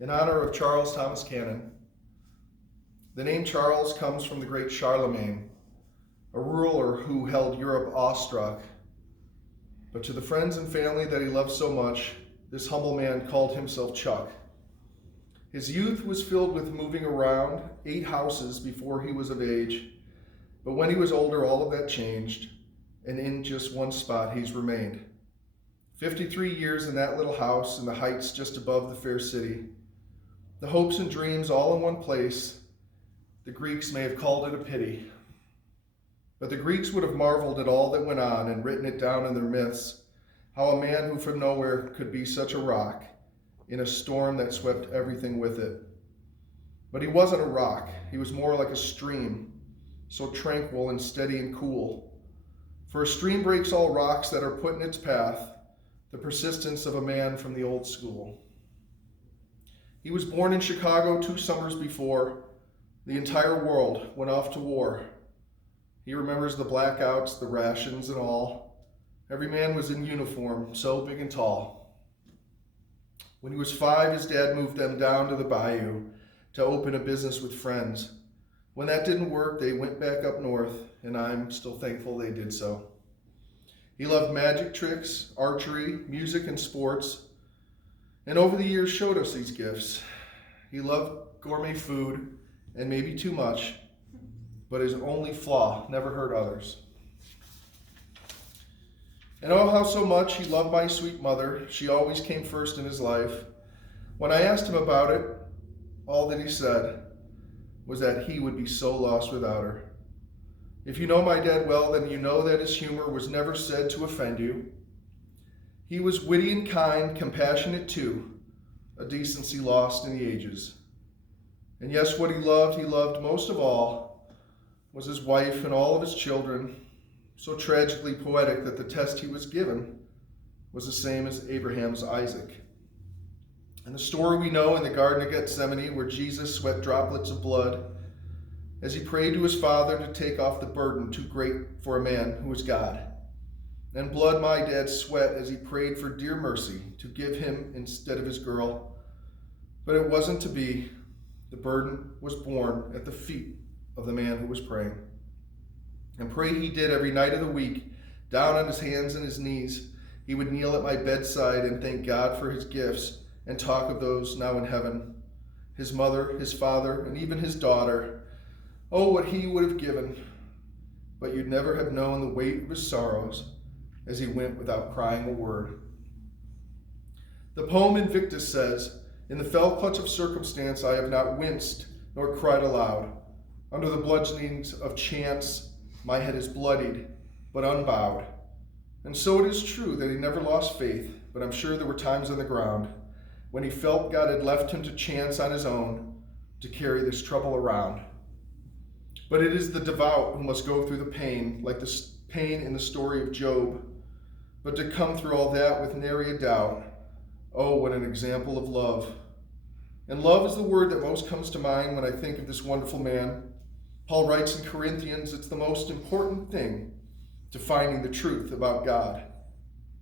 in honor of Charles Thomas Canon. The name Charles comes from the great Charlemagne, a ruler who held Europe awestruck. But to the friends and family that he loved so much, this humble man called himself Chuck. His youth was filled with moving around 8 houses before he was of age, but when he was older, all of that changed, and in just one spot he's remained. 53 years in that little house in the heights just above the fair city. The hopes and dreams all in one place. The Greeks may have called it a pity. But the Greeks would have marveled at all that went on and written it down in their myths, how a man who from nowhere could be such a rock in a storm that swept everything with it. But he wasn't a rock. He was more like a stream, so tranquil and steady and cool. For a stream breaks all rocks that are put in its path, the persistence of a man from the old school. He was born in Chicago 2 summers before the entire world went off to war. He remembers the blackouts, the rations, and all. Every man was in uniform, so big and tall. When he was 5, his dad moved them down to the bayou to open a business with friends. When that didn't work, they went back up north, and I'm still thankful they did so. He loved magic tricks, archery, music, and sports, and over the years showed us these gifts. He loved gourmet food, and maybe too much, but his only flaw, never hurt others. And oh, how so much he loved my sweet mother. She always came first in his life. When I asked him about it, all that he said was that he would be so lost without her. If you know my dad well, then you know that his humor was never said to offend you. He was witty and kind, compassionate too, a decency lost in the ages. And yes, what he loved most of all, was his wife and all of his children, so tragically poetic that the test he was given was the same as Abraham's Isaac. And the story we know in the Garden of Gethsemane, where Jesus sweat droplets of blood as he prayed to his Father to take off the burden too great for a man who was God. And blood my dad sweat as he prayed for dear mercy to give him instead of his girl. But it wasn't to be. The burden was borne at the feet of the man who was praying. And pray he did every night of the week, down on his hands and his knees. He would kneel at my bedside and thank God for his gifts and talk of those now in heaven, his mother, his father, and even his daughter. Oh, what he would have given, but you'd never have known the weight of his sorrows as he went without crying a word. The poem Invictus says, in the fell clutch of circumstance, I have not winced nor cried aloud. Under the bludgeonings of chance, my head is bloodied, but unbowed. And so it is true that he never lost faith, but I'm sure there were times on the ground when he felt God had left him to chance on his own to carry this trouble around. But it is the devout who must go through the pain, like the pain in the story of Job. But to come through all that with nary a doubt, oh, what an example of love. And love is the word that most comes to mind when I think of this wonderful man. Paul writes in Corinthians, it's the most important thing to finding the truth about God.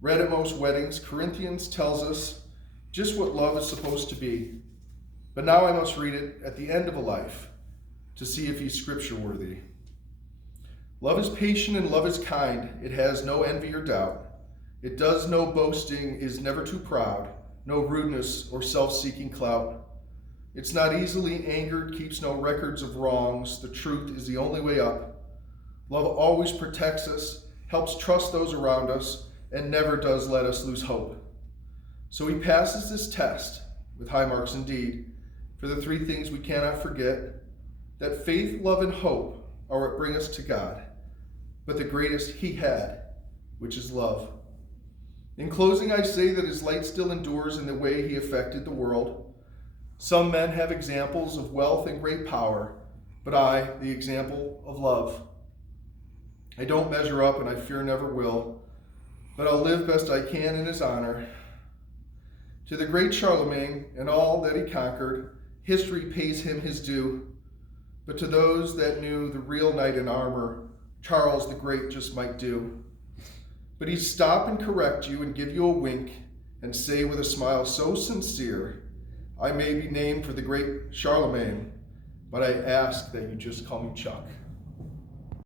Read at most weddings, Corinthians tells us just what love is supposed to be. But now I must read it at the end of a life to see if he's scripture worthy. Love is patient and love is kind. It has no envy or doubt. It does no boasting, is never too proud, no rudeness or self-seeking clout. It's not easily angered, keeps no records of wrongs. The truth is the only way up. Love always protects us, helps trust those around us, and never does let us lose hope. So he passes this test with high marks indeed for the 3 things we cannot forget, that faith, love, and hope are what bring us to God, but the greatest he had, which is love. In closing, I say that his light still endures in the way he affected the world. Some men have examples of wealth and great power, but I, the example of love. I don't measure up, and I fear never will, but I'll live best I can in his honor. To the great Charlemagne and all that he conquered, history pays him his due. But to those that knew the real knight in armor, Charles the Great just might do. But he'd stop and correct you and give you a wink and say with a smile so sincere, I may be named for the great Charlemagne, but I ask that you just call me Chuck.